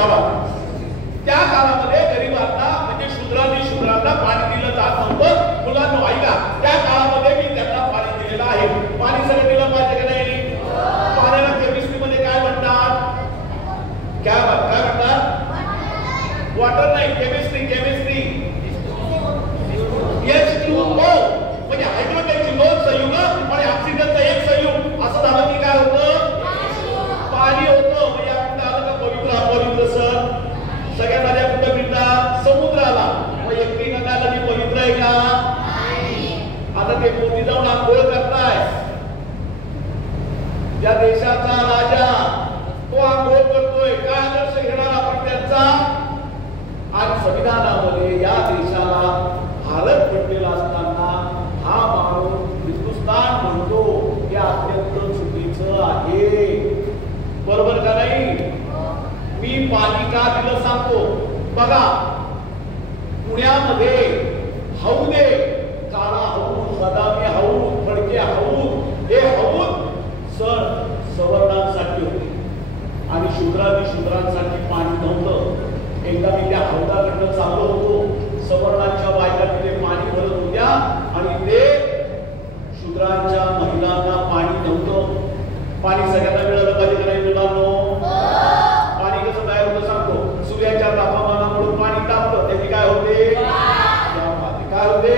त्या काळामध्ये गरिबांना म्हणजे शूद्रांना पाणी दिलं जात नव्हतं. मुलांना ऐका, त्या काळामध्ये मी त्यांना पाणी दिलेलं आहे. पाणी सगळं दिलं पाहिजे का नाही? पाण्याला केमिस्ट्रीमध्ये काय म्हणतात? काय म्हणतात? वॉटर नाही, केमिस्ट्री H2O म्हणजे हायड्रोजनची 2 संयुग आणि ऑक्सिजनचं 1 संयुग असं झालं की काय होतं? पाणी होतं. म्हणजे आपण झालं का पवित्र सर. सगळ्या नद्या कुठं मिळतात? समुद्राला. मग एकटी नदी पवित्र आहे का? आता ते मोदी जाऊन आंघोळ करताय. ज्या देशाचा राजा तो आंघोळ करतोय, काय आदर्श घेणार आपण त्यांचा? आणि संविधानामध्ये या देशाला भारत म्हटलेला असताना हा माणूस हिंदुस्थान म्हणतो, हे अत्यंत चुकीचं आहे. बरोबर का नाही? मी पाणी का दिलं सांगतो. बघा, पुण्यामध्ये हौदे, काळा हौद, बदामी हौद, फडके हौद, हे हौद सवर्णांसाठी होते आणि शूद्रांसाठी पाणी नव्हतं. एकदा मी त्या हौदाकडनं चाललो होतो. सवर्णांच्या बायका तिथे पाणी भरत होत्या आणि ते शूद्रांच्या महिलांना पाणी नव्हतं. पाणी सगळ्यांना मिळालं पाहिजे का नाही मिळालं? पाणी कसं तयार होतं सांगतो. सूर्याच्या तापमानामुळे पाणी तापतं, त्याची काय होते? काय होते?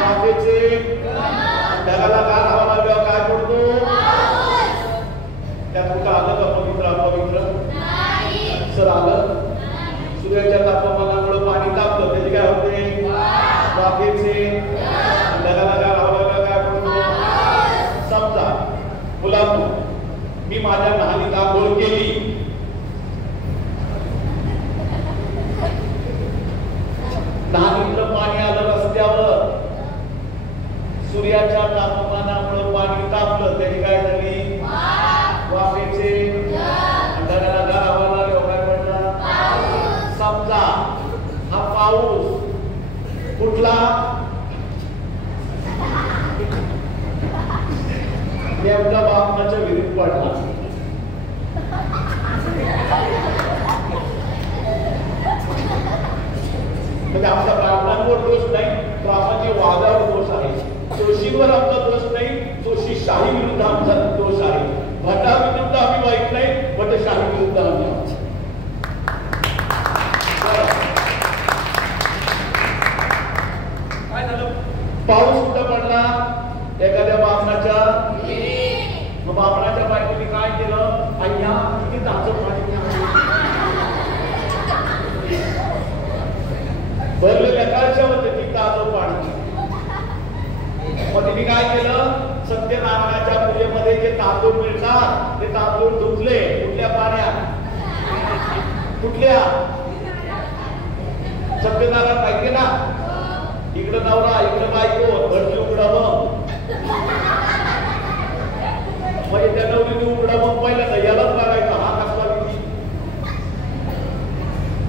वाफेचे. ढगाला गार हवा लागल्यावर काय पडतो? त्यात कुठं आलं का पवित्र सर आलं? सूर्याच्या तापमानामुळे पाणी तापतं, त्याची काय होते? वाफेचे. ढगाला गार हवा लागल्यावर काय पडतो? समजा मुलांनो, मी माझ्या लहानीत आंघोळ केली. लहानीतलं पाणी आलं रस्त्यावर. सूर्याच्या तापमानामुळे पाणी तापलं, त्याची काय झाली? वाफेचे. ढगाला गार हवा लागल्यावर काय पडला? समजा हा पाऊस कुठला? नेमका बापनाच्या विहिरीत पडला. म्हणजे आमचा ब्राह्मणांवर दोष नाही, ब्राह्मणाची वादावर दोष आहे. जोशीवर आमचा दोष नाही, जोशीशाही विरुद्ध आमचा दोष आहे. भटाविरुद्ध आम्ही वाईट नाही, भटशाही विरुद्ध आम्ही. काय झालं? पाऊस कुठं पडला? एखाद्या बापनाच्या. मग बापनाच्या बायकोनी काय केलं? अय्या किती ताजं पाणी भरलेल्या काळच्यावर त्याची ताजं पाणी. मग तिने काय केलं? सत्यनारायणाच्या पूजेमध्ये जे तांदूळ मिळतात ते तांदूळ धुतले. कुठल्या पाण्यात? कुठल्या? सत्यनारायण माहिती ना? इकडं नवरा, इकडं बायको, घरची उघडं. म्हणजे त्या नवरीने उघडं मग पहिल्यांदा यालाच बघायचा, हा कसला विधी.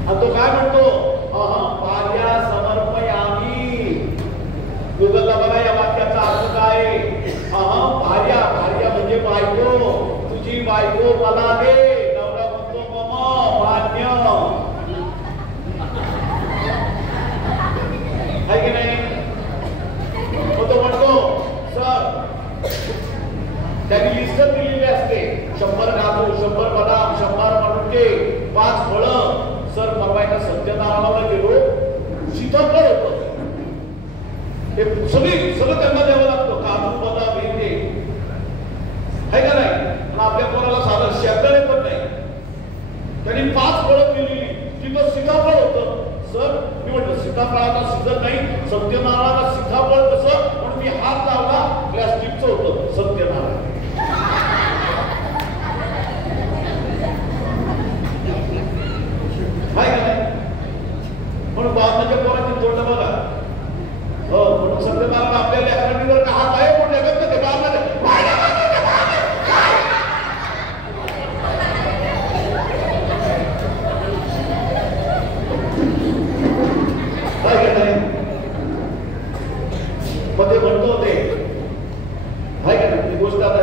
आणि तो काय म्हणतो? भार्या समर्पयामी. गुगलला बघा या वाक्याचा अर्थ काय आहे. भार्या म्हणजे बायको. तुझी बायको मला दे. नवरा म्हणतो मम मान्य. आहे की नाही? तो म्हणतो सर, त्यांनी लिस्ट दिलेली असते. 100 काजू, 100 बदाम, 100 मनुके, 5 फळं. सर परवा एका सत्यनारायणाला गेलो, सीताफळ होतं. हे सगळं त्यांना द्यावं लागतं. काजू बदाम हे ते आहे का नाही? पण आपल्या पोराला साधं शेतकरी पण नाही. त्यांनी 5 फळं दिलेली, तिथं सीताफळ होतं. सर मी म्हटलं सीताफळाचा सीझन नाही, सत्यनारायणाला सीताफळ कसं? पण मी हात लावला, प्लॅस्टिकचं होतं सत्यनारायण. हाय का नाही? म्हणून बाबाच्या पोराची तोंड बघा. हो, म्हणून सत्यनारायण आपल्या लेकरांनी जर का हात आहे म्हणून लेखत ते बाबाला मध्ये म्हणतो ते. हाय का नाही? ती गोष्ट आता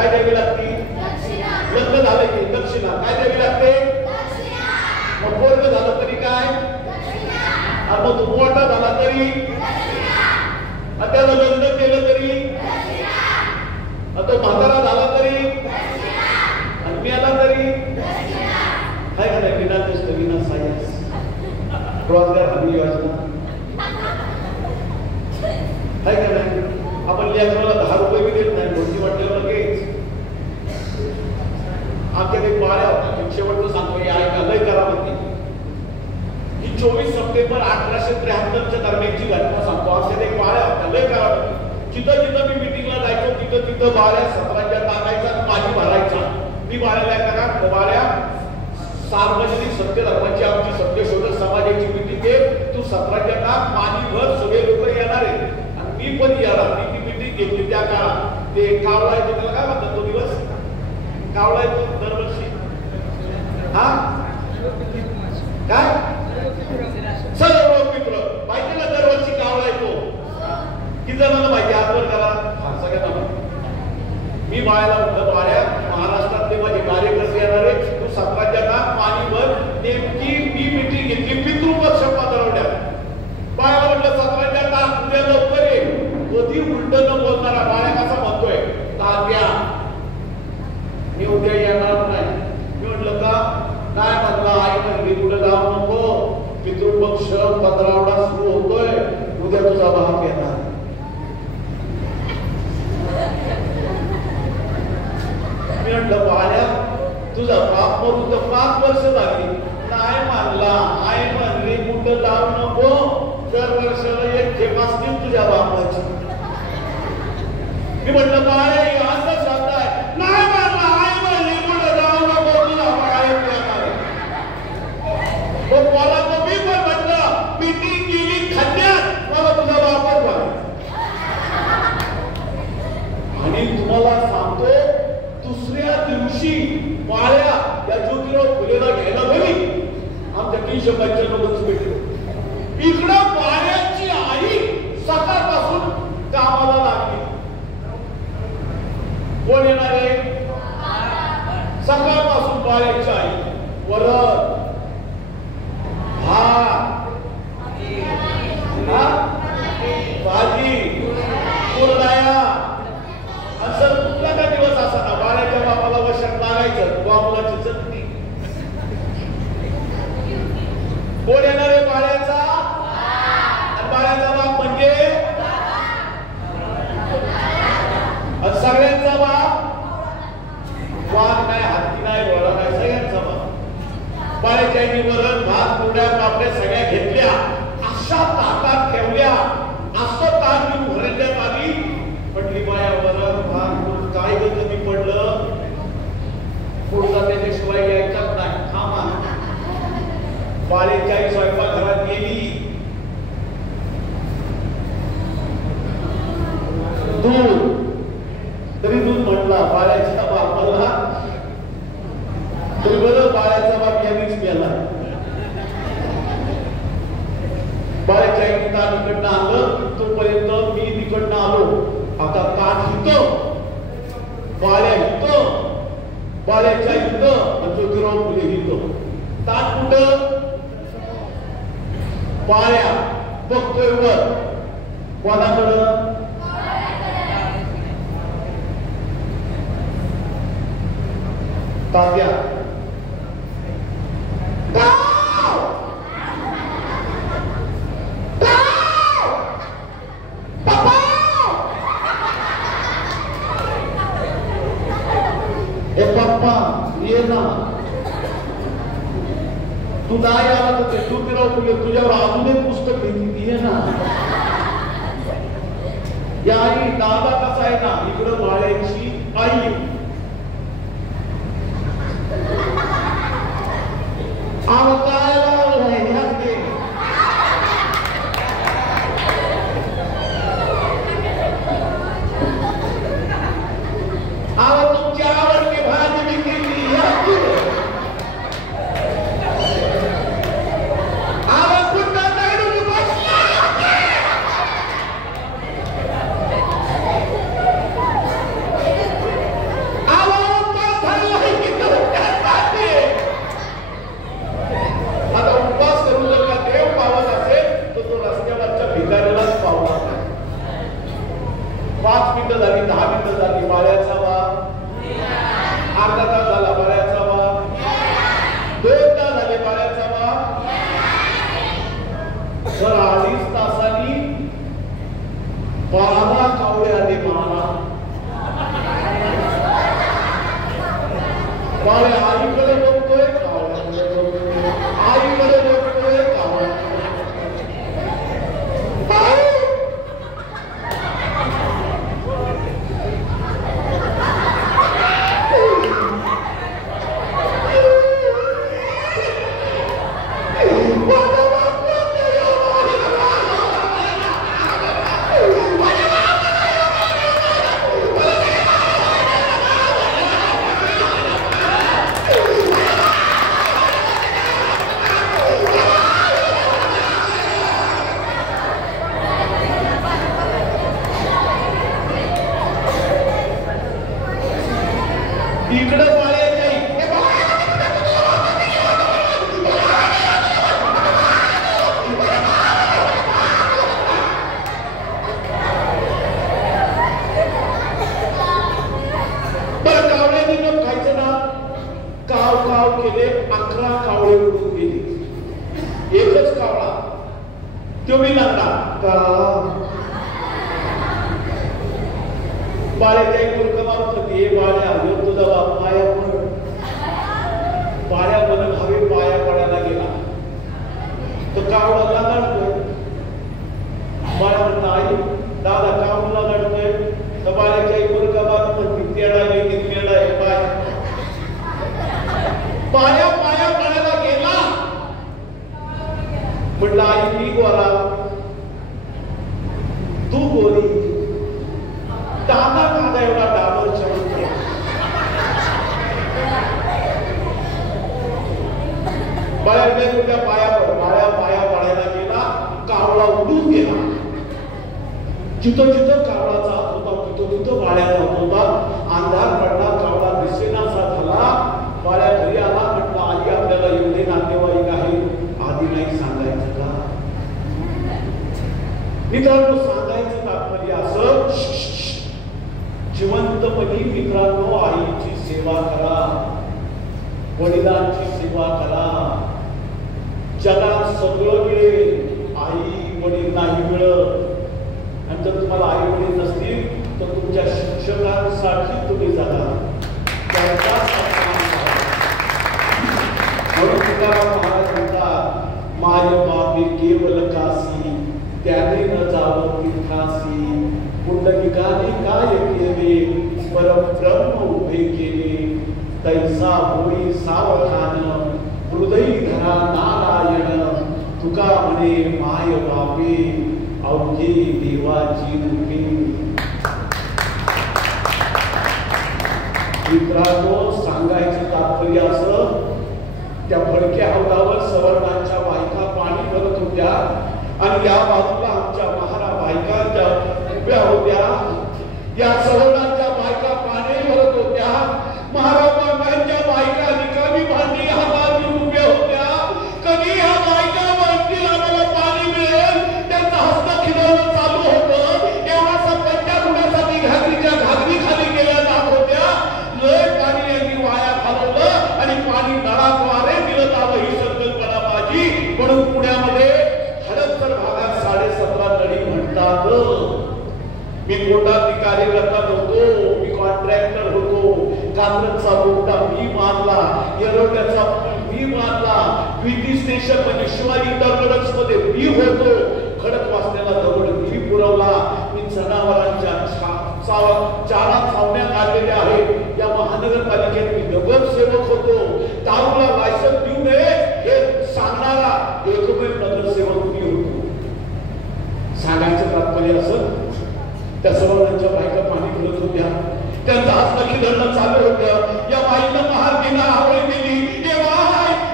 काय द्यावी लागते? लग्न झालं की दक्षिणा. काय द्यावी लागते? मग पोरग झालं तरी काय? आणि मग तो मोठा झाला तरी, आणि त्याला लग्न केलं तरी, आणि तो म्हातारा झाला तरी, आणि मेला तरी काय करायचं? विना कष्ट विना सायन्स रोजगार हमी योजना काय करायचं? आपण लेकराला 10 रुपये बी देत नाही, भरती वाटल्यावर लगेच. आमच्या एक बाळ्या होता, शेवटचं सांगतो हे ऐका, लय करा म्हणते. ही 24 सप्टेंबर 1873 दरम्यानची घटना सांगतो. आमच्या एक बाळ्या होता, लय करा म्हणते. जिथं जिथं मी मिटिंगला जायचो तिथं तिथं बाळ्या सत्रांच्या टाकायचा, माझी भरायचा. मी बाळ्याला करा, बाळ्या सार्वजनिक सत्य धर्माची आमची सत्यशोधक समाजाची मिटिंग आहे, तू सत्रांच्या टाक, पाणी भर, सगळे लोक येणार आहेत आणि मी पण येणार. ती मिटिंग घेतली त्या काळात. ते कावळा येतो, त्याला काय म्हणतात तो दिवस? कावळा येतो दरवर्षी. हा काय? सर्व मित्र माहिती ना, दरवर्षी कावळा येतो. किती जणांना माहिती? हातवर करा. सगळ्यांना. मी बाळाला म्हणतो, बाळ्या महाराष्ट्रातले माझे कार्यकर्ते येणार आहे, तू सत्रांच्या टाक, पाणी भर. नेमकी मी मिटिंग घेतली पितृपक्ष पदरवड्यात. बाळाला म्हटलं सत्रांच्या टाक, उद्या लवकर ये. कधी उलट न बोलणारा बाळ्या कसा म्हणतोय, तात्या मी उद्या येणार नाही. मी म्हटलं का नाही? म्हणलं आई म्हणली कुठे जाऊ नको, पितृपक्ष पदरावडा सुरू होतोय, उद्या तुझा बाप येणार. मी म्हटलं बाळ्या तुझा बाप मरून तर 5 वर्ष झाली. नाही मानला. आई म्हणली कुठं जाऊ नको, दर वर्षाला एक खेप असतील तुझ्या बापाची. मी म्हटलं बाळ्या हे असं शब्द आहे. नाही मानला. आई म्हणली कुठं जाऊ नको, तुझा बाळा येणार. मग मला तर मी पण म्हटलं मिटिंग गेली खड्ड्यात, मला तुझा बापच झाला. आणि तुम्हाला सांगतो दुसऱ्या दिवशी बाळ्या या ज्योतिराव फुलेला घ्यायला गेली. आमच्या 395 भेटले. इकडं बाळ्याची आई सकाळपासून कामाला लागली. कोण येणार आहे? सकाळपासून बाळ्याची आई. वरण भात भाजी कुरडया. असं कुठला का दिवस असा ना बाळ्याच्या बापाला वशात लागायचं. बामुलाची चटणी. कोण येणार आहे? बाळ्याचा. आणि बाळ्याचा बाप म्हणजे सगळ्यांचा बाप. वाघ नाही, हत्ती नाही, घोडा नाही, सगळ्यांचा बाप. बाळ्याच्या आईने वरण भात कुरड्या पापड्या सगळ्या घेतल्या, अशा ताटात ठेवल्या. असं ताट घेऊन भरण्यात आली. म्हटली बाया वरण भात काय ग कमी पडलं, पुढचा त्याच्याशिवाय यायचाच नाही. थांबा. बाळ्याच्या आई स्वयंपाकघरात गेली. दूध तरी दूध म्हटला बाळ्याच्या बापाला, तरी बरं बाळ्याचा बाप यांनीच केला. बाळ्याच्या आईने ताट इकडनं आलं, तोपर्यंत मी तिकडनं आलो. आता ताट हितं, बाळ्या हितं, बाळ्याच्या हितं, आणि ज्योतिराव फुले हितं. ताट कुठं? बाळ्या बघतोय वर. कोणाकडं? तात्या. पप्पा ये ना, तू नाही आला तर ज्योतिराव फुले तुझ्यावर अजून एक पुस्तक लिहिली. ये ना. या आई दादा कसा आहे ना, इकडं बाळ्याची आई. काय तुमची आवडती भाजी विकली. इकडं पाळ्याच्या बरं कावळ्यांनी न खायचं ना, काव काव केले, 11 कावळे उडून गेले. एकच कावळा तो मी लागला का बाळ्याच्या एक मुलगा मारत होती. बाळ्या हवे तुझा बाप पाया पड. बाळ्या म्हणून हवे पाया पडायला गेला तर कावळा लागाडतोय. बाळ्या म्हणला आई दादा कावळा लागाडतोय तर बाळ्याच्या एक मुलगा मारत होती. तेडा गेली तेडा आहे पाय पाया पाया पडायला गेला. म्हटलं आई मी गोरा तू गोरी. दादा कादा एवढा डाबर चढून बाळ्या तुझ्या पाया पड. बाळ्या पाया पडायला गेला. कावळा उडून गेला. जिथं जिथं कावळा जात होता तिथं तिथं बाळ्या जात होता. अंधार पडला. कावळा दिसेनासा झाला. बाळ्या घरी आला. म्हटलं आई आपल्याला एवढे नातेवाईक आहे आधी नाही सांगायचं का? मित्रांनो सांगायचं तात्पर्य असं जिवंतपणी मित्रांनो आईची सेवा करा, वडिलांची सेवा करा. जगात सगळं मिळेल, आई वडील नाही मिळत. आणि जर तुम्हाला आई वडील नसतील तर तुमच्या शिक्षकांसाठी तुम्ही जगा. महाराज म्हणतात माय बापे केवल कासी त्याने न जावं तीर्थासी. पुंडलिकाने काय केले परब्रह्म उभे केले. तैसा होई सावधान हृदय धरा नारायण. तुका म्हणे माय बापे अवघे देवाची रूपे. मित्रांनो सांगायचं तात्पर्य असं त्या भडक्या हौदावर सवर्णांच्या बायका पाणी भरत होत्या आणि या बाजूला आमच्या महारा बायका उभ्या होत्या. या सवर्णांच्या बायका पाणी भरत होत्या. महाराजांच्या बायका रिकामी भांडी हातातून उभ्या होत्या. कधी ह्या बायका म्हणतील आम्हाला पाणी मिळेल त्यांचं हस्त खिदळणं चालू होतं. एवढा सत्याच्या गुणासाठी घागरीच्या घागरी खाली गेल्या जात होत्या. लय पाणी यांनी वाया घालवलं आणि पाणी नळाद्वारे दिलं जावं ही संकल्पना माझी. म्हणून पुण्यामध्ये हडपसर भागात 17.5 नळी म्हणतात. मी कोर्टातली कार्यकर्ता होतो, मी कॉन्ट्रॅक्टर होतो. कात्रजचा बोगदा मी मारला, येरवड्याचा मी मारला, विटी स्टेशन म्हणजे शिवाजी टर्मिनस मध्ये मी होतो. खडक वाचण्याला दगड मी पुरवला. मी जनावरांच्या चारा छावण्या काढलेल्या आहेत. या महानगरपालिकेत मी नगरसेवक होतो. दारूला लायसन देऊ नये हे सांगणारा एकमेव नगरसेवक मी होतो. सांगायचं तात्पर्य असं त्या सवर्णांच्या बायका पाणी भरत होत्या. त्यांचं हस्त खिदळणं चालू होतं. या बाईनं महार दिना आवळे दिली.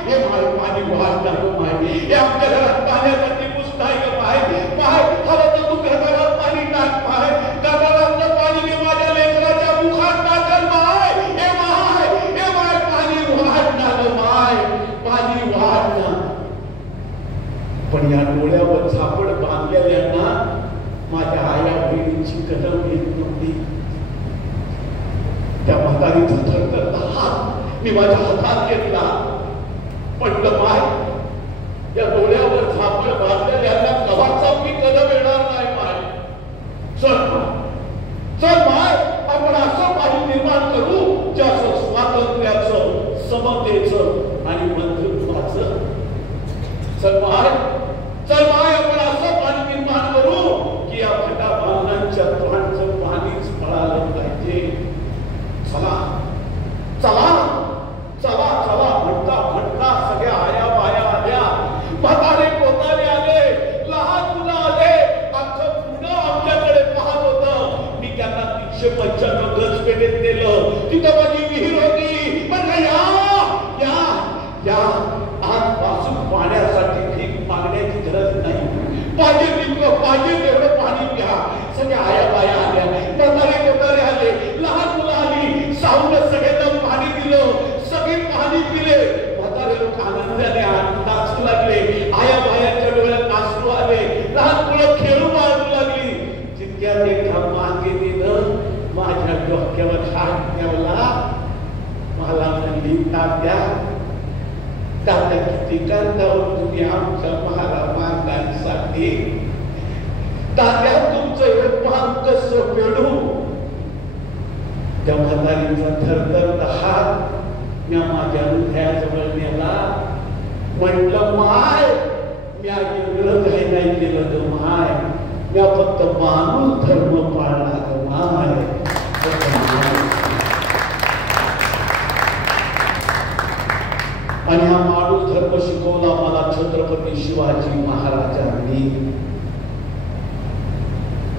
हे माय पाणी वाढ नाही माय. हे आमच्या घरात पाण्यासाठी पुसताय का माय? हवं तर तू घरात पाणी टाक माय. गटारातलं पाणी मी माझ्या लेकराच्या मुखात टाकल माय. हे माय पाणी वाढ ना माय, पाणी वाढ ना. पण या डोळ्यावर झापड बांधलेल्यांना माझ्या आया बहिणीची कदम येत नव्हती. त्या म्हातारीचा थरथरता हात मी माझ्या हातात घेतला. म्हटलं माय या डोळ्यावर झापड बांधलेल्यांना कवाचा मी कदम येणार नाही माय. चल माय आपण असं पाणी निर्माण करू ज्याचं स्वातंत्र्याचं, समतेचं आणि बंधुत्वाचं. चल माय आपण असं पाणी निर्माण करू की या फटा बांधण्याच्या तोंडचं पाणीच पळालं पाहिजे. चला म्हणता सगळ्या आया बाया आल्या. म्हातारे कोतारे आले, लहान मुलं आले. अख्खं पुणे आमच्याकडे पाहत होतं. मी त्यांना 395 गज पेठेत नेलं. तिथं माझी विहीर होती. म्हणलं या आजपासून पाण्यासाठी भीक मागण्याची गरज नाही. पाहिजे तेवढं पाणी घ्या. सगळ्या आया बाया आल्या, म्हातारे कोतारे आले, लहान मुलं आली. सावलं सगळेजण तात्या तात्या किती कांदावर तुम्ही आमच्या महाराजांसाठी तात्या तुमचं हे पान कसं फेडू. त्या म्हातारीचा थरथर हात मी माझ्या हृदयाजवळ नेला. म्हटलं माय मी वेगळं काही नाही केलं ग माय, मी फक्त माणूस धर्म पाळला ग माय. आणि हा माणूस धर्म शिकवला मला छत्रपती शिवाजी महाराजांनी.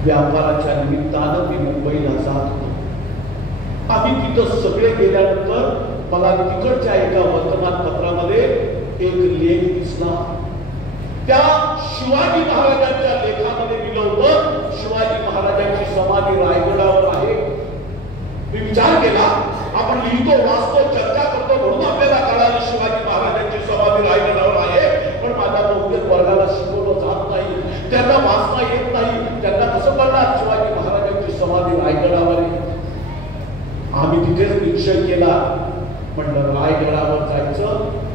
व्यापाराच्या निमित्तानं मी मुंबईला जात होतो. आम्ही तिथं सगळे गेल्यानंतर मला तिकडच्या एका वर्तमानपत्रामध्ये एक लेख दिसला. त्या शिवाजी महाराजांच्या लेखामध्ये लिहिलं होतं शिवाजी महाराजांची समाधी रायगडावर आहे. मी विचार केला आपण लिहितो वाचतो चर्चा करतो म्हणून आपल्याला कळालं शिवाजी महाराजांची समाधी रायगडावर आहे. पण माझ्या बहुतेक वर्गाला शिकवलं जात नाही, त्यांना वाचता येत नाही, त्यांना कसं कळणार शिवाजी महाराजांची समाधी रायगडावर आहे. आम्ही तिथेच निश्चय केला, म्हटलं रायगडावर जायचं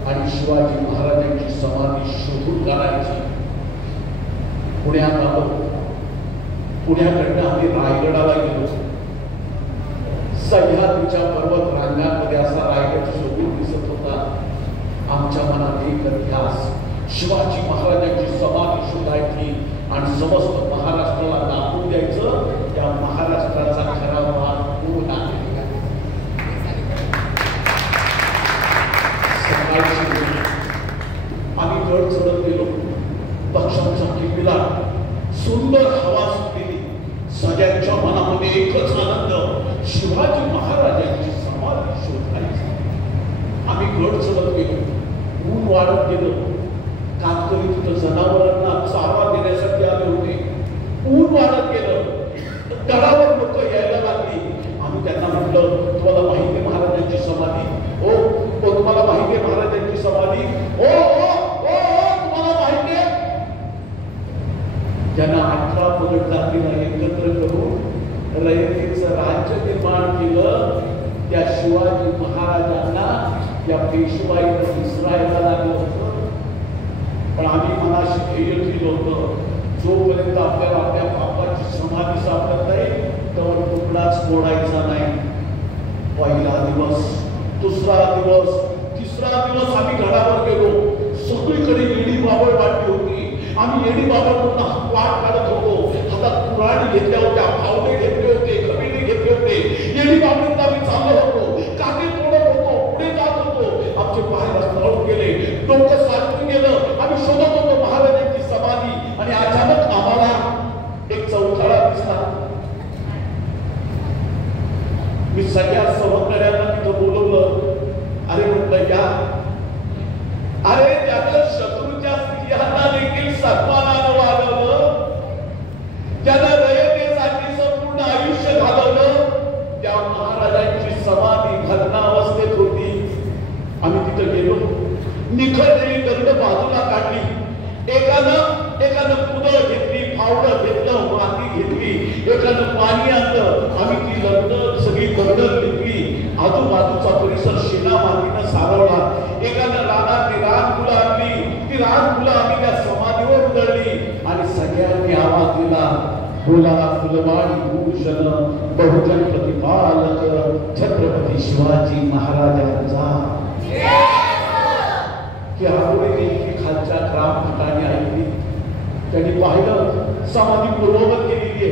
आणि शिवाजी महाराजांची समाधी शोधून काढायची. पुण्यात आलो. पुण्याकडनं आम्ही रायगडाला गेलो. सह्याद्रीच्या पर्वत रांगांमध्ये असा रायगड शोधून दिसत होता. आमच्या मनात एक ध्यास शिवाजी महाराजांची समाधी शोधायची आणि समस्त महाराष्ट्राला दाखवून द्यायचं. त्या महाराष्ट्राचा खरा भाग पूर्ण आहे. आम्ही गड चढत गेलो. पक्षांच्या किल्ला सुंदर हवा सुटलेली. सगळ्यांच्या मनामध्ये एकच आनंद शिवाजी महाराजांची समाधी शोधायची. आम्ही गड चढत गेलो. ऊन वाढत गेलं. कातकरी तिथं जनावरांना चारा देण्यासाठी आले होते. ऊन वाढत गेलं. गडावर लोक यायला लागली. आम्ही त्यांना म्हटलं तुम्हाला माहिती आहे महाराजांची समाधी? हो तुम्हाला माहिती आहे महाराजांची समाधी? हो हो हो तुम्हाला माहिती आहे. ज्यांना 18 पगड जातीला एकत्र करून रयतेचं राज्य निर्माण केलं त्या शिवाजी महाराजांना या पेशवाईनं विसरायला लागलं होतं. पण आम्ही मनाशी ध्येय केलं होतं जोपर्यंत आपल्याला आपल्या बापाची समाधी सापडत नाही तर तुकडाच मोडायचा नाही. पहिला दिवस, दुसरा दिवस, तिसरा दिवस आम्ही गडावर गेलो. सगळीकडे येडी बाबळ वाटली होती. आम्ही येडी बाबळ वाट काढत होतो. हातात कुऱ्हाडी घेतल्या होत्या, फावडे घेतले होते, खबिले घेतले होते. येडी बाबळीत आम्ही चाललो होतो. काटे तोडत होतो, पुढे जात होतो. आमचे पाय रस्त्यावर गेले, डोकं साचून गेलं. आम्ही शोधत होतो महाराजांची समाधी आणि अचानक आम्हाला एक चौथळा दिसला. मी सगळ्या सहकार्यांना तिथं बोलवलं. अरे म्हटलं या. अरे त्यानं शत्रूच्या स्त्रियांना देखील सन्मानानं वागवलं. त्यानं रयतेसाठी संपूर्ण आयुष्य घालवलं. त्या महाराजांची समाधी भग्नावस्थेत होती. आम्ही तिथं गेलो. निखळलेली दगड बाजूला काढली. एकानं कुदळ घेतली, फावडं घेतलं, माती घेतली. एकानं पाणी आणलं. आम्ही ती दगड सगळी दगड लिपली. आजूबाजूचा परिसर शिना मातीनं सारवला. एकानं रानातली रानफुलं आणली. ती रानफुलं आम्ही त्या समाधीवर उधळली आणि सगळ्यांनी आवाज दिला बोला फुलवाडी भूषण बहुजन प्रतिपालक छत्रपती शिवाजी महाराजांचा. की आरोग्य खालच्या ग्राम ठिकाणी ऐकली. त्यांनी पाहिलं समाधी पूर्ववत केलेली आहे.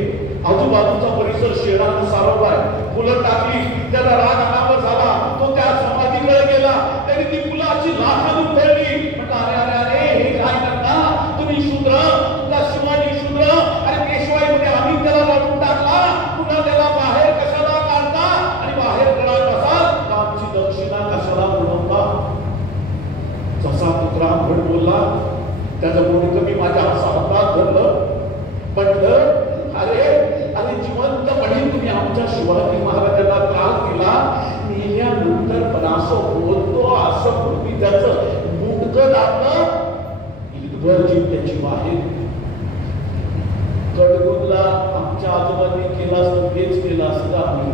आजूबाजूचा परिसर शेणानं सारवलाय. फुलं टाकली. त्याला राग अनावर झाला. तो त्या समाधीकडे गेला. त्यांनी ती फुलाची लाख आणून ठेवली. म्हटलं अरे अरे अरे हे काय करता तुम्ही शूद्र, तुमचा शिवाजी शूद्र. अरे पेशवाईमध्ये आम्ही त्याला लावून टाकला, पुन्हा त्याला बाहेर कशाला काढता आणि बाहेर काढत असाल तर आमची दक्षिणा कशाला बनवता. जसा तुकाराम भट बोलला त्याचं कोणी कमी माझ्या हातात धरलं. म्हटलं अरे अरे जिवंतपणे तुम्ही आमच्या शिवाजी महाराजांना त्रास दिला. नेल्यानंतर पण असं बोलतो असं पूर्वी त्याचं मुंडकं दाबलं. जीव त्याची बाहेर. कडगुंला आमच्या आजोबांनी केला असतं तेच केलं असतं आम्ही.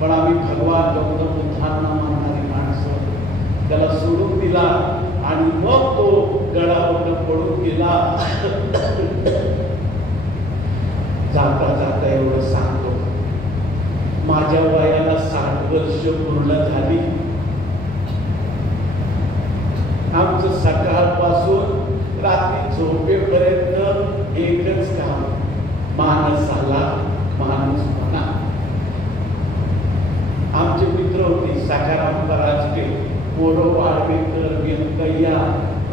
पण आम्ही भगवान गौतम बुद्धांना मानणारी माणसं. दिला आणि मग तो गडावर पडून गेला. जाता जाता एवढं सांगतो, माझ्या वयाला 60 वर्ष पूर्ण झाली. आमचं सकाळपासून रात्री झोपेपर्यंत एकच काम, माणसाला माणूस म्हणा. आमचे मित्र होते सखाराम कराजके, मोरो वाळवेकर, व्यंकय्या,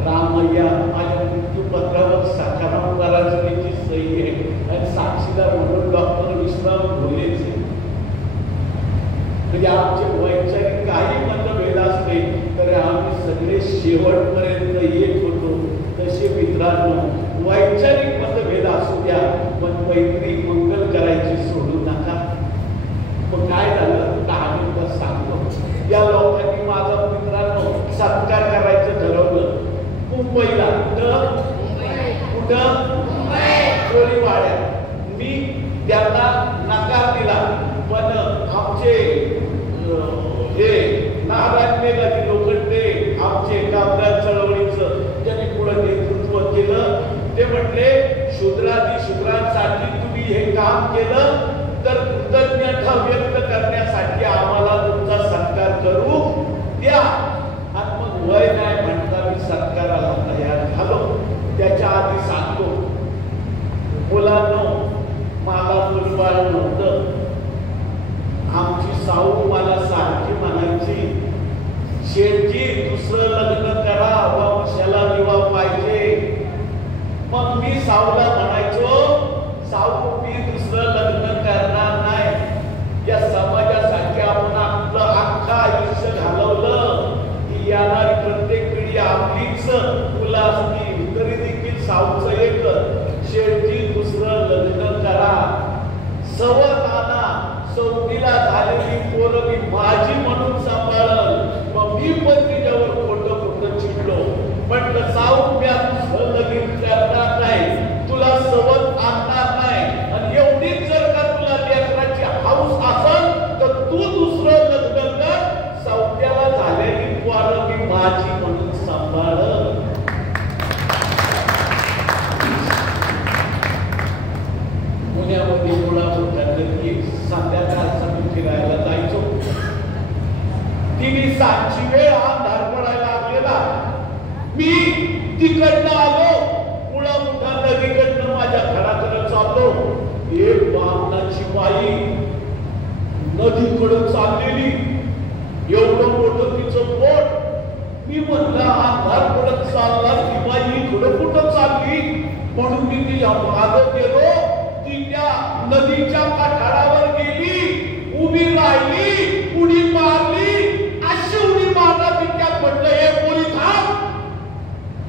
रामय्या. माझ्या मृत्यूपत्रावर सखाराम कराजकेची सही आहे आणि साक्षीदार म्हणून डॉक्टर विश्राम घोलेचे. म्हणजे आमचे वैचारिक काही मतभेद असले तरी आम्ही सगळे शेवटपर्यंत येत होतो. तसे मित्रांनो, वैचारिक मतभेद असू द्या पण मैत्री मंगल करायची सोडू नका. मग काय झालं कहाणी सांगतो. या लोकांनी माझा मित्रांनो सत्कार करायचं ठरवलं. मुंबईला कुठं कोळीवाड्यात. मी त्यांना नकार दिला पण आमचे हे नारायण लोखंडे आमचे कामगार चळवळीचं ज्यांनी पुढे नेतृत्व केलं ते म्हटले शूद्रांसाठी तुम्ही हे काम केलं तर कृतज्ञता व्यक्त करण्यासाठी आम्हाला तुमचा सत्कार करू द्या. आणि मग वय नाही म्हणता मी सत्काराला तयार झालो. त्याच्या आधी सांगतो मुलांनो, मला मुलबाळ नव्हतं. आमची साऊ मला सारखी म्हणायची, शेठजी दुसरं लग्न करा, वंशाला दिवा पाहिजे. मग मी साऊला म्हणायचो, साऊ मी दुसरं लग्न करणार नाही. या समाजासाठी आपण आपलं अख्खं आयुष्य घालवलं की येणारी प्रत्येक पिढी आपलीच मुलं असतील. तरी देखील साऊचं एक, शेठजी दुसरं लग्न करा, सवत आणा, सौतीला झालेली पोरं मी माझी म्हणून सांभाळल. मग मी पण तिच्यावर खोटं चिडलो. म्हटलं साऊ मी दुसरं लगीन करणार नाही, तुला सवत आणणार नाही. आणि एवढीच जर का तुला लेकराची हाऊस असेल तर तू दुसरं लग्न कर, सौत्याला झालेली पोरं मी माझी म्हणून सांभाळल. पुण्यामध्ये संध्याकाळचा मी फिरायला जायचो. तिने सांची वेळ अंधार पडायला लागलेला. मी तिकडनं आलो, मुळा मुठा नदीकडनं माझ्या घराकडे चाललो. एक बामणाची बाई नदीकडे चाललेली, एवढं मोठं तिचं पोट. मी म्हणलं अंधार पडत चालला, ती बाई इकडं कुठं चालली म्हणून मी तिच्या मागं गेलो. ती त्या नदीच्या काठावर गेली, उभी राहिली, उडी मारली. अशी उडी मारला तिच्यात. म्हटलं हे पोरी थांब.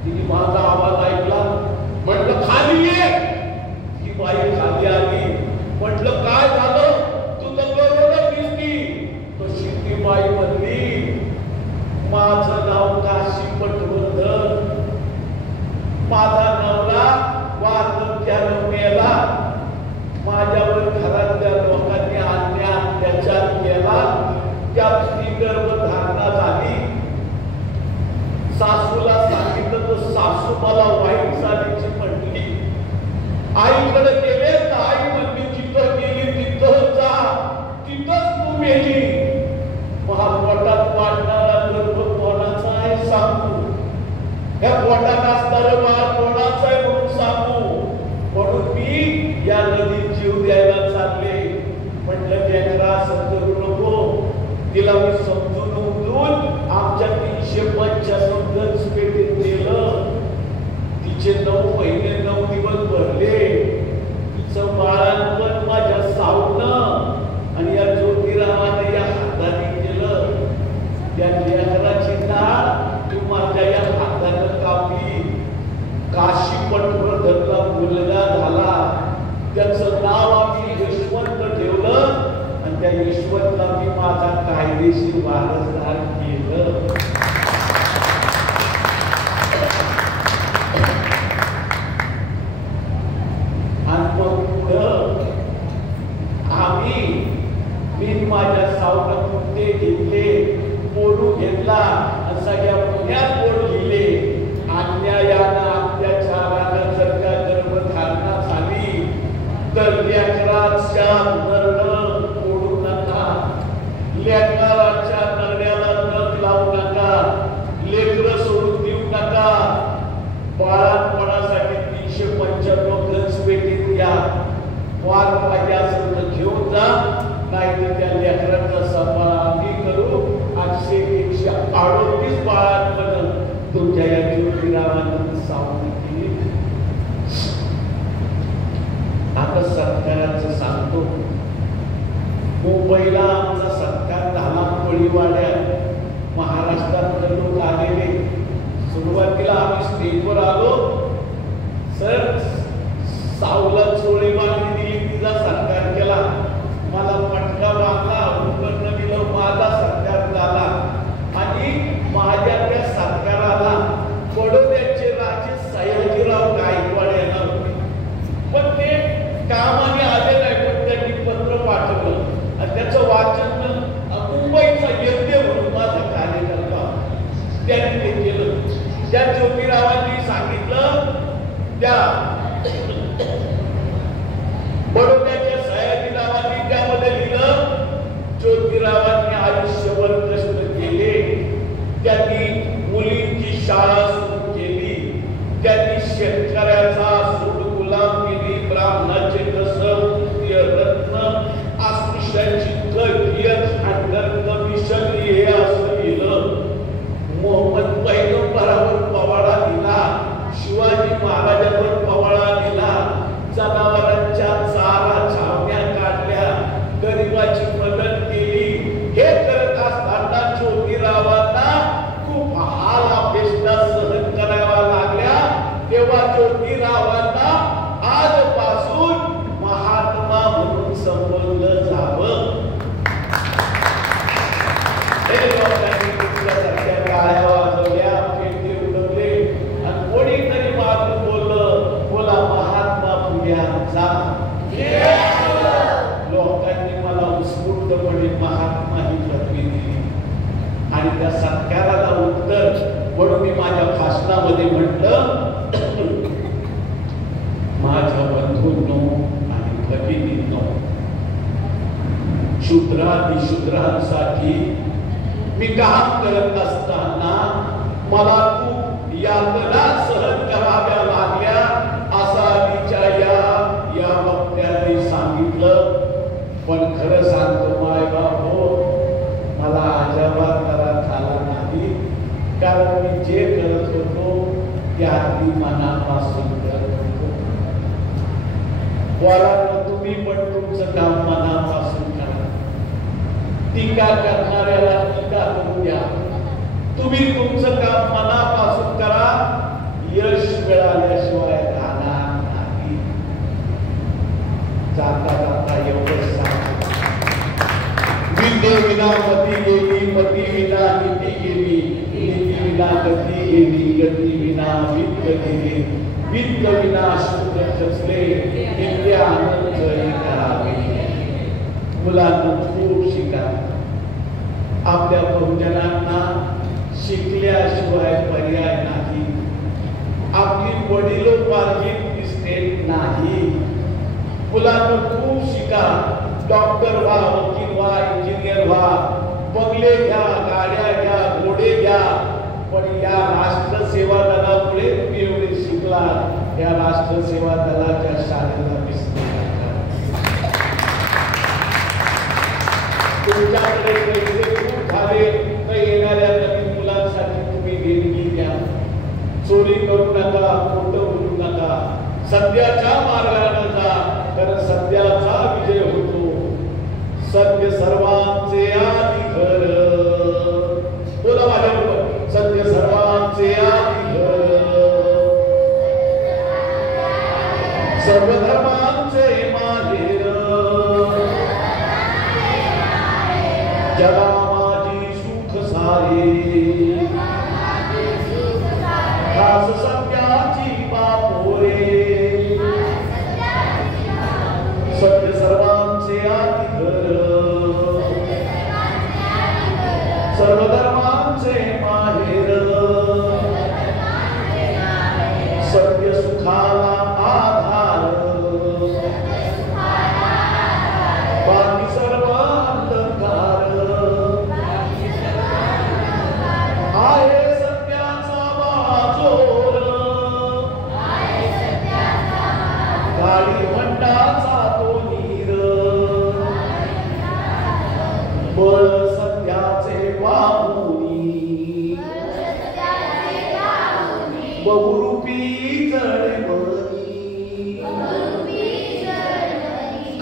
तिने माझा आवाज ऐकला. म्हटलं खाली ये. ती बाई खाली आली. म्हटलं काय झालं, तू तर बरोबर दिसती. तशी ती बाई म्हणली, माझं नाव काशी पटवर्धन, माझा नवरा वारकऱ्यानं मेला, माझ्यावर घरातल्या लोकांनी अत्याचार केला, त्यात ती गर्भधारणा झाली. सासूला सांगितलं तर सासू मला वाईट झालीची म्हटली. आईकडे गेले तर आई म्हणली जिथं गेली तिथं जा, तिथंच तू मेली. पोटात वाढणारा गर्भ कोणाचा आहे सांगू, या पोटात असणारं बाळ कोणाचं आहे म्हणून सांगू. म्हणून मी या नदीत जीव द्यायला चालले. म्हटलं लेकरा असं करू नको. तिला मी समजून उमजून आमच्या 375 गंज पेटीत नेलं. तिचे 9 महिने 9 दिवस भरले. तिचं बाळांपण माझ्या साऊनं आणि या ज्योतिरामाने या हाताने केलं. त्या लेकराची नाळ ती माझ्या या हातानं कापली. काशी पटवर्धनला मुलगा झाला. त्याचं नाव आम्ही यशवंत ठेवलं आणि त्या यशवंतला मी माझा कायदेशीर वारसदार केलं. आणि मग पुढं मी माझ्या सावकात घेतले, पोरू घेतला आणि सगळ्या पुण्यात 38 बाळांमध्ये तुमच्या या ज्योतिरावांनी सावली केली. आता सत्काराचं सांगतो. मुंबईला आमचा सत्कार झाला. कोळीवाड्यात महाराष्ट्रातले लोक आलेले. सुरुवातीला आम्ही स्टेजवर आलो. सर सावला चोळी बांधली दिली, तिचा सत्कार केला. मला पटका बांधला, उपकरण दिलं, माझा सत्कार झाला. आणि माझ्या त्या सत्काराला बडोद्याचे राजे सयाजीराव गायकवाड येणार होते. पण ते कामाने आले नाही, पण त्यांनी पत्र पाठवलं आणि त्याचं वाचन मुंबईचा यज्ञ म्हणून माझा कार्यकर्ता त्यांनी ते केलं. त्या ज्योतिरावांनी सांगितलं, त्या बडोद्याच्या सयाजीरावांनी त्यामध्ये लिहिलं, ज्योतिरावांनी आयुष्यभर कष्ट केले. त्यांनी मुलींची शाळा सुरू केली. त्यांनी शेतकऱ्याचा सूड गुलामगिरी, ब्राह्मणाचे कसब, रत्न, अस्पृश्यांची कमिशन हे असं लिहिलं. मोहम्मद पैगंबरावर पवाडा दिला, शिवाजी महाराजांवर पवाडा दिला, जनावरांच्या चारा छावण्या काढल्या, गरिबाची मदत केली. हे करत असताना ज्योतिरावांना खूप हाल अपेष्टा सहन कराव्या लागल्या. तेव्हा ज्योतिरावांना आजपासून महात्मा म्हणून संबोधलं जावं. हे लोकांनी तुमच्यासारख्या गाड्या वाजवल्या, पेटे उडवले आणि कोणीतरी मागून बोललं, बोला महात्मा फुले आमचा. लोकांनी मला उत्स्फूर्तपणे महात्मा ही पदवी दिली आणि त्या सत्काराला उत्तर म्हणून मी माझ्या भाषणामध्ये म्हटलं, माझ्या बंधूंनो आणि भगिनींनो, शूद्रांसाठी मी काम करत असताना मला खूप यातना सहन कराव्या लागल्या असं आधीच्या या वक्त्यांनी सांगितलं. पण खरं सांगतो माय बाबो, मला अजिबात त्रास झाला नाही, कारण मी जे करत होतो ते अगदी मनापासून करत होतो. बोला तुम्ही पण तुमचं काम मनापासून करा. टीका करणाऱ्याला टीका करू द्या. तुम्ही तुमचं काम मनापासून करा. यश मिळाल्याशिवाय राहणार नाही. जाता जाता एवढंच सांगतो, विद्ये विना मती गेली, मती विना नीती गेली, नीती विना गती गेली, गती विना वित्त गेली, वित्त विना शूद्र खचले, नित्य आनंद करावे. मुलांना खूप शिका. आपल्या बहुजनांना शिकल्याशिवाय पर्याय नाही. आपली वडिलोपार्जित इस्टेट नाही. मुलांना खूप शिका. डॉक्टर व्हा, वकील व्हा, इंजिनियर व्हा, बंगले घ्या, गाड्या घ्या, घोडे घ्या, पण या राष्ट्र सेवा दलामुळे तुम्ही एवढे शिकला, या राष्ट्र सेवा दलाच्या शाळेला विसरू नका. तुमच्याकडे पैसे खूप झाले तर येणाऱ्या नवीन मुलांसाठी तुम्ही देणगी द्या. चोरी करू नका, खोटं बोलू नका, सत्याच्या मार्गाने जा, कारण सत्याचा विजय होतो. सत्य सर्वांचे आधी घर. बोला माझ्याबरोबर, सत्य सर्वांचे आधी घर, सर्वधर्मांचे माहेर, जगा माझी सुख सारे, खास सत्याची बापोरे. सत्य सर्वांचे आधी घर, सर्वधर्मांचे माहेर, सत्य सुखाला आधार, बाकी सर्व अंधकार. आहे सत्याचा बाजोर, गाडी मंडाचा तो नीर, बळ सत्याचे बाबू, बहुरूपी जळमणी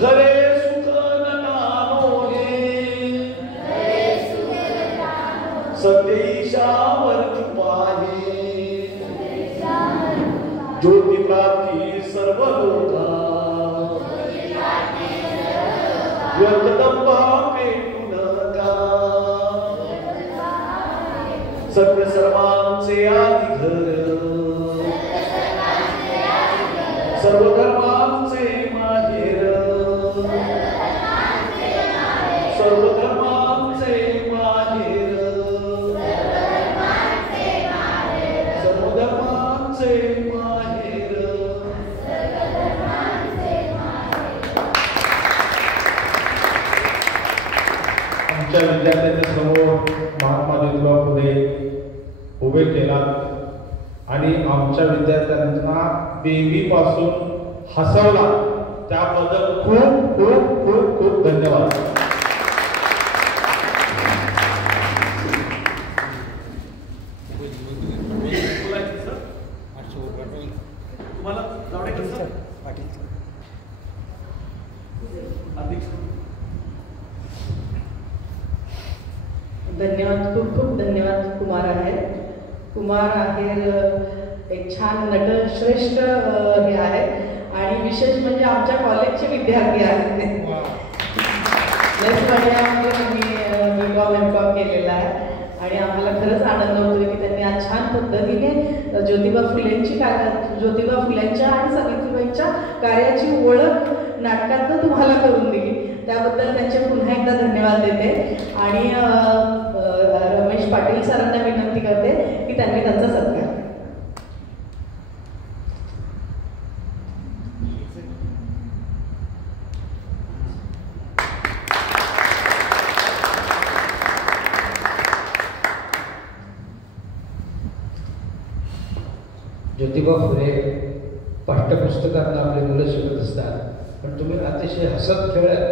खरे सुख नटानो हे सत्यईशावर कृपाहे ज्योती प्राप्ती सर्व लोका व्यर्थदंबा पेटू नका सत्य सर्वांचे आधी घर सर्व धर्मांचे माहेर सर्व धर्मांचे माहेर सर्व धर्मांचे माहेर आमच्या विद्यार्थ्यांच्या समोर महात्मा ज्योतिबा फुले उभे केलात आणि आमच्या विद्यार्थ्यांना बेबीपासून हसवला त्याबद्दल खूप खूप खूप खूप धन्यवाद. धन्यवाद, खूप खूप धन्यवाद. कुमार आहेर एक छान नटश्रेष्ठ हे आहे आणि विशेष म्हणजे आमच्या कॉलेजचे विद्यार्थी आहेत. मी B.Com M.Com केलेला आहे आणि आम्हाला खरंच आनंद होतो की त्यांनी आज छान पद्धतीने ज्योतिबा फुलेंच्या आणि सावित्रीबाईंच्या कार्याची ओळख नाटकातून तुम्हाला करून दिली. त्याबद्दल त्यांचे पुन्हा एकदा धन्यवाद देते आणि रमेश पाटील सरांना विनंती करते की त्यांनी त्यांचा सत्कार. ज्योतिबा फुले पाठ्यपुस्तकातून आपले मुलं शिकत असतात, पण तुम्ही अतिशय हसत खेळत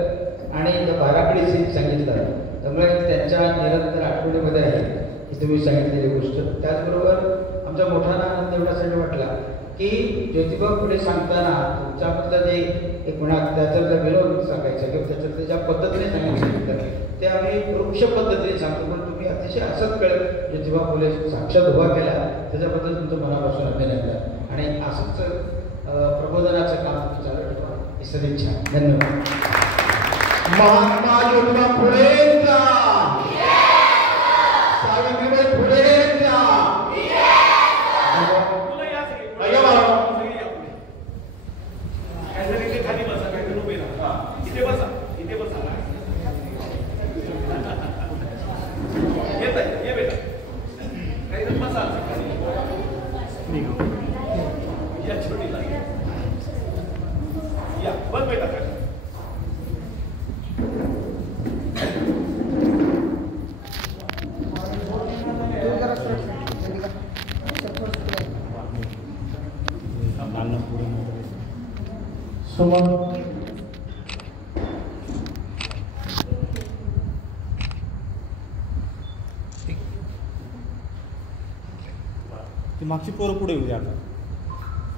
आणि बाराखडी सांगितलं, त्यामुळे त्यांच्या निरंतर आठवणीमध्ये आहे की तुम्ही सांगितलेली गोष्ट. त्याचबरोबर आमचा मोठा आनंद एवढ्यासाठी वाटला की ज्योतिबा फुले सांगताना तुमच्याबद्दल जे एक म्हणा त्याच्यातला विनोद सांगायचा किंवा त्याच्यातल्या ज्या पद्धतीने सांगितलं ते आम्ही वृक्ष पद्धतीने सांगतो, पण तुम्ही अतिशय हसत खेळत ज्योतिबा फुले साक्षात उभा केला त्याच्याबद्दल तुमचं मनापासून अभिनंदन आणि असंच प्रबोधनाचं काम तुम्ही चालू ठेवा ही सदिच्छा. धन्यवाद. महात्मा ज्योतिबा फुलेंचा, सावित्रीबाई फुलेंचा. ती मागची पोरं पुढे येऊ द्या. आता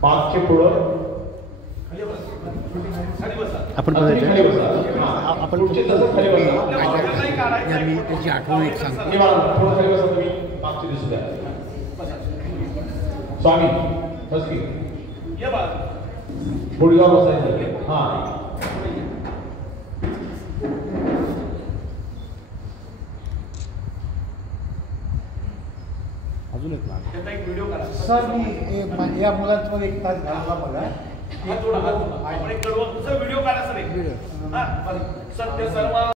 मागची पुढं आपण आपण त्याची आठवण एक सांगतो. मागची दिसू द्या. स्वामी बस की पुढगाव बसायचं. हा अजून एक लहान व्हिडिओ करा सर. मी या मुलांमध्ये एक तास घालला बघा. व्हिडिओ काढा सर. सत्य सर्व